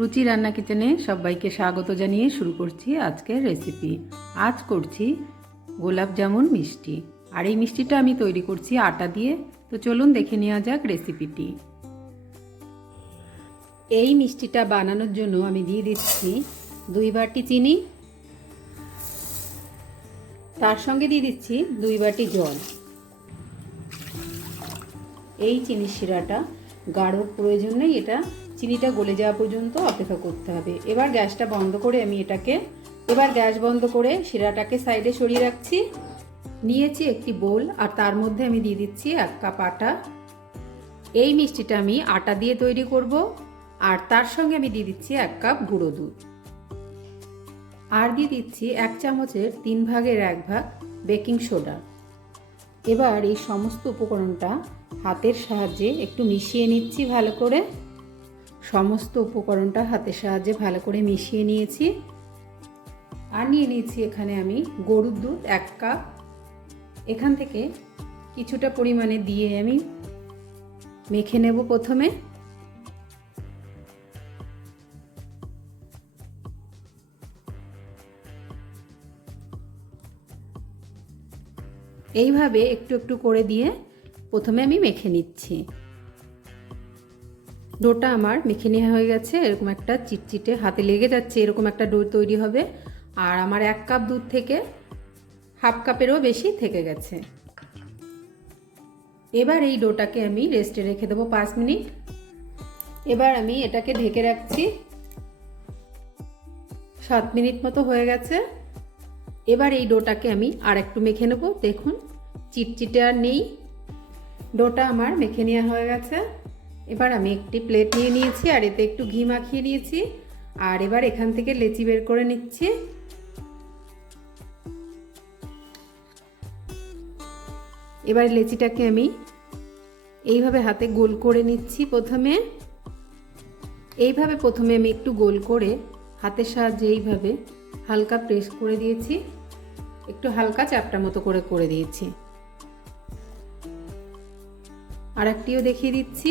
রুচি রান্না কিচেনে সবাইকে স্বাগত জানিয়ে শুরু করছি আজকের রেসিপি। আজ করছি গোলাপ জামুন মিষ্টি। আর এই মিষ্টিটা আমি তৈরি করছি আটা দিয়ে। তো চলুন দেখে নেওয়া যাক রেসিপিটি। এই মিষ্টিটা বানানোর জন্য আমি দিয়ে দিচ্ছি দুই বাটি চিনি। তার সঙ্গে দিয়ে দিচ্ছি দুই বাটি জল। এই চিনি শিরাটা গাঢ়র প্রয়োজন নেই, এটা চিনিটা গলে যাওয়া পর্যন্ত অপেক্ষা করতে হবে। এবার গ্যাসটা বন্ধ করে আমি এটাকে, এবার গ্যাস বন্ধ করে শিরাটাকে সাইডে সরিয়ে রাখছি। নিয়েছি একটি বোল আর তার মধ্যে আমি দিয়ে দিচ্ছি এক কাপ আটা। এই মিষ্টিটা আমি আটা দিয়ে তৈরি করব আর তার সঙ্গে আমি দিয়ে দিচ্ছি এক কাপ গুঁড়ো দুধ। আর দিয়ে দিচ্ছি এক চামচের তিন ভাগের এক ভাগ বেকিং সোডা। এবার এই সমস্ত উপকরণটা হাতের সাহায্যে একটু মিশিয়ে নিচ্ছি ভালো করে। সমস্ত উপকরণটা হাতের সাহায্যে ভালো করে মিশিয়ে নিয়েছি। আর নিয়ে নিয়েছি এখানে আমি গরুর দুধ এক কাপ। এখান থেকে কিছুটা পরিমাণে দিয়ে আমি মেখে নেব প্রথমে। এইভাবে একটু একটু করে দিয়ে প্রথমে আমি মেখে নিচ্ছি। ডোটা আমার মেখে নেওয়া হয়ে গেছে, এরকম একটা চিটচিটে হাতে লেগে যাচ্ছে, এরকম একটা ডো তৈরি হবে। আর আমার এক কাপ দুধ থেকে হাফ কাপেরও বেশি থেকে গেছে। এবার এই ডোটাকে আমি রেস্টে রেখে দেবো পাঁচ মিনিট। এবার আমি এটাকে ঢেকে রাখছি। সাত মিনিট মতো হয়ে গেছে। এবার এই ডোটাকে আমি আর একটু মেখে নেব। দেখুন, চিটচিটে আর নেই। ডোটা আমার মেখে নেওয়া হয়ে গেছে। এবার আমি একটি প্লেট নিয়ে নিয়েছি, আর এতে একটু ঘি মাখিয়ে নিয়েছি। আর এবার এখান থেকে লেচি বের করে নিচ্ছি। এবার লেচিটাকে আমি এইভাবে হাতে গোল করে নিচ্ছি প্রথমে। এইভাবে প্রথমে আমি একটু গোল করে হাতের সাহায্যে এইভাবে হালকা প্রেস করে দিয়েছি। একটু হালকা চাপটা মতো করে করে দিয়েছি। আর একটিও দেখিয়ে দিচ্ছি।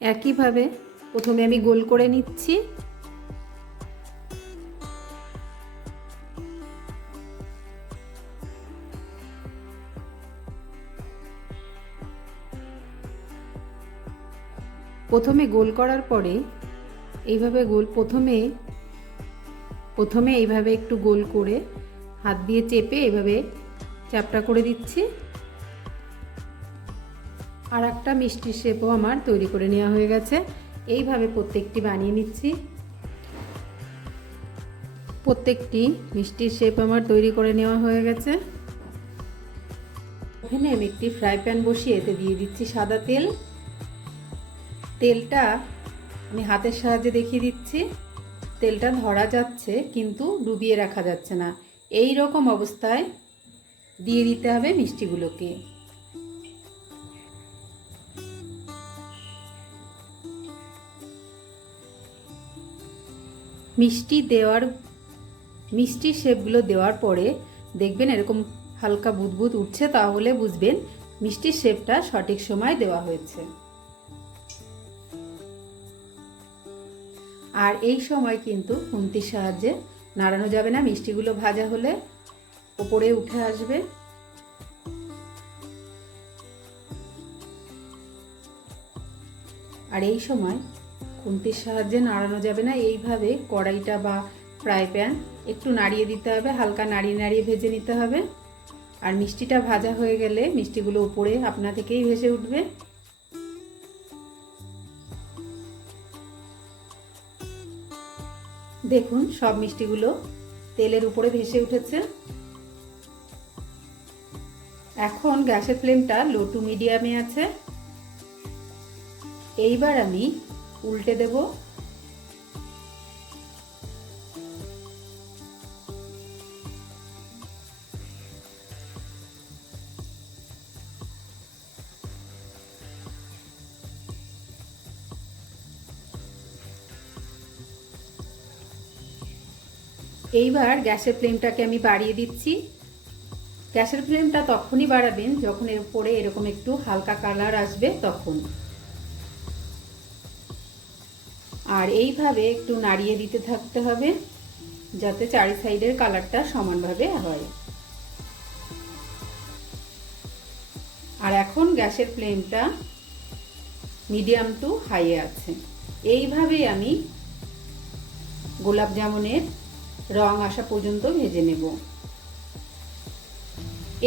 একইভাবে প্রথমে আমি গোল করে নিচ্ছি। প্রথমে গোল করার পরে এইভাবে গোল, প্রথমে প্রথমে এইভাবে একটু গোল করে হাত দিয়ে চেপে এইভাবে চাপটা করে দিচ্ছি। আর একটা মিষ্টির শেপও আমার তৈরি করে নেওয়া হয়ে গেছে। এইভাবে প্রত্যেকটি বানিয়ে নিচ্ছি। প্রত্যেকটি মিষ্টির শেপ আমার তৈরি করে নেওয়া হয়ে গেছে। ওখানে আমি একটি ফ্রাই প্যান বসিয়ে এতে দিয়ে দিচ্ছি সাদা তেল। তেলটা আমি হাতের সাহায্যে দেখিয়ে দিচ্ছি। তেলটা ধরা যাচ্ছে কিন্তু ডুবিয়ে রাখা যাচ্ছে না। এই রকম অবস্থায় দিয়ে দিতে হবে মিষ্টিগুলোকে। মিষ্টি দেওয়ার মিষ্টির শেপগুলো দেওয়ার পরে দেখবেন এরকম হালকা বুদবুদ উঠছে, তাহলে বুঝবেন মিষ্টির শেপটা সঠিক সময় দেওয়া হয়েছে। আর এই সময় কিন্তু খুন্তির সাহায্যে নাড়ানো যাবে না, মিষ্টিগুলো ভাজা হলে ওপরে উঠে আসবে। আর এই সময় খুন্তির সাহায্যে নাড়ানো যাবে না। এইভাবে কড়াইটা বা ফ্রাই প্যান একটু নাড়িয়ে দিতে হবে, হালকা নাড়িয়ে নাড়িয়ে ভেজে নিতে হবে। আর মিষ্টিটা ভাজা হয়ে গেলে মিষ্টিগুলো উপরে আপনা থেকেই ভেসে উঠবে। দেখুন, সব মিষ্টিগুলো তেলের উপরে ভেসে উঠেছে। এখন গ্যাসের ফ্লেমটা লো টু মিডিয়ামে আছে। এইবার আমি উল্টে দেব। এইবার গ্যাসের ফ্লেমটাকে আমি বাড়িয়ে দিচ্ছি। গ্যাসের ফ্লেমটা তখনই বাড়াবেন যখন এর উপরে এরকম একটু হালকা কালার আসবে তখন। আর এইভাবে একটু নাড়িয়ে দিতে থাকতে হবে, যাতে চারি সাইডের কালারটা সমানভাবে হয়। আর এখন গ্যাসের ফ্লেমটা মিডিয়াম টু হাইয়ে আছে। এইভাবেই আমি গোলাপ জামুনের রং আসা পর্যন্ত ভেজে নেব।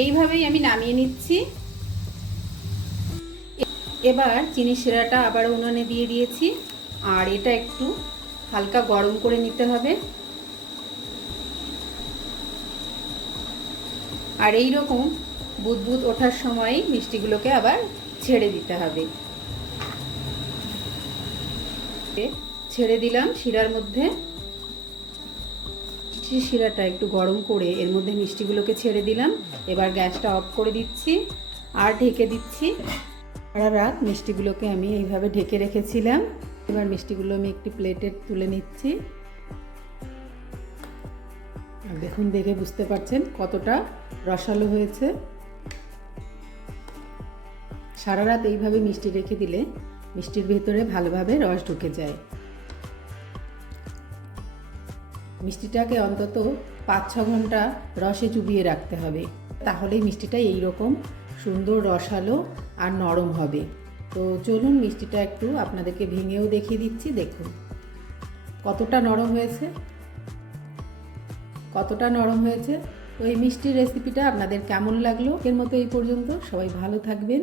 এইভাবেই আমি নামিয়ে নিচ্ছি। এবার চিনি শিরাটা আবার উনানে দিয়ে দিয়েছি। আর এটা একটু হালকা গরম করে নিতে হবে। আর এই রকম বুদবুদ ওঠার সময় মিষ্টিগুলোকে আবার ছেড়ে দিতে হবে। ছেড়ে দিলাম শিরার মধ্যে। শিরাটা একটু গরম করে এর মধ্যে মিষ্টিগুলোকে ছেড়ে দিলাম। এবার গ্যাসটা অফ করে দিচ্ছি আর ঢেকে দিচ্ছি। সারা রাত মিষ্টিগুলোকে আমি এইভাবে ঢেকে রেখেছিলাম। এবার মিষ্টিগুলো আমি একটি প্লেটে তুলে নিচ্ছি। দেখুন, দেখে বুঝতে পারছেন কতটা রসালো হয়েছে। সারা রাত এইভাবে মিষ্টি রেখে দিলে মিষ্টির ভেতরে ভালোভাবে রস ঢুকে যায়। মিষ্টিটাকে অন্তত পাঁচ, ছ ঘণ্টা রসে চুবিয়ে রাখতে হবে। তাহলেই মিষ্টিটা এই রকম সুন্দর রসালো আর নরম হবে। তো চলুন মিষ্টিটা একটু আপনাদেরকে ভেঙেও দেখিয়ে দিচ্ছি, দেখুন। কতটা নরম হয়েছে? কতটা নরম হয়েছে? তো এই মিষ্টির রেসিপিটা আপনাদের কেমন লাগল? এর মতো এই পর্যন্ত। সবাই ভালো থাকবেন।